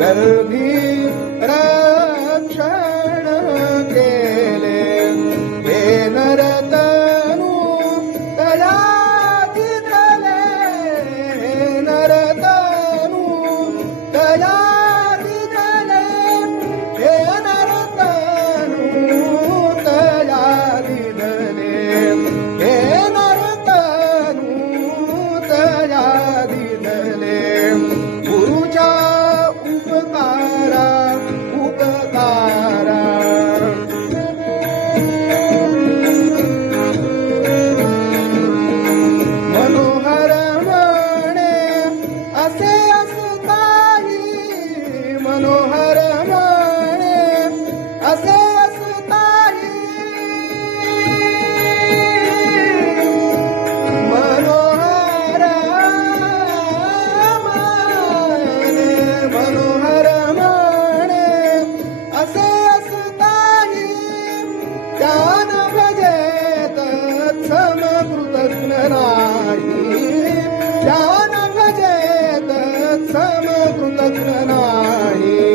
गर्भी रक्षण केले हे नरतनु तया दिदले हे नरतनु तया दिदले हे नरतनु तया दिदले हे नरतनु तया दिदले गुरुच्या उपकारा उपकारा मनोहर म्हणे असे असताही मनोहर म्हणे असे असताही मनोहर म्हणे मनोहर म्हणे असे असताही ज्ञान भजेत समकृतज्ञ नाही ज्ञान भजेत समकृतज्ञ नाही